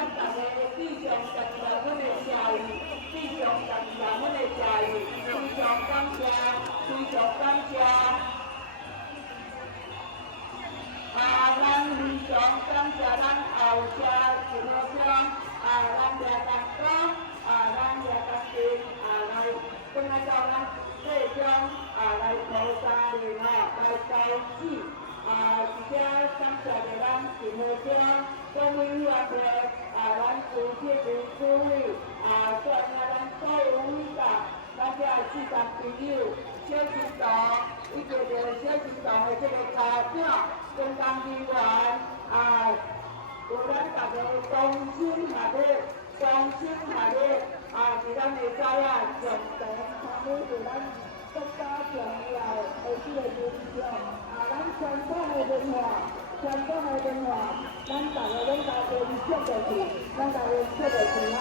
咱大家继续家己来阮的社会，继续家己来阮的社会，非常感谢，非常感谢。咱非常感谢咱后车直播中，咱掠工工，咱掠工兵，来转来到咱最终，来投家人来交际，而且感谢着咱直播中各位委员会，咱主席的主委，带领咱所有委员，咱这四十朋友。小金堂，以及着小金堂的这个家长、跟工人员，有咱大家同心合力，同心合力，是咱的灾啊，重点参与是咱国家重要的这个形象，咱传统的文化，传统的文化，咱大家拢家己接落去，咱家己接落去来。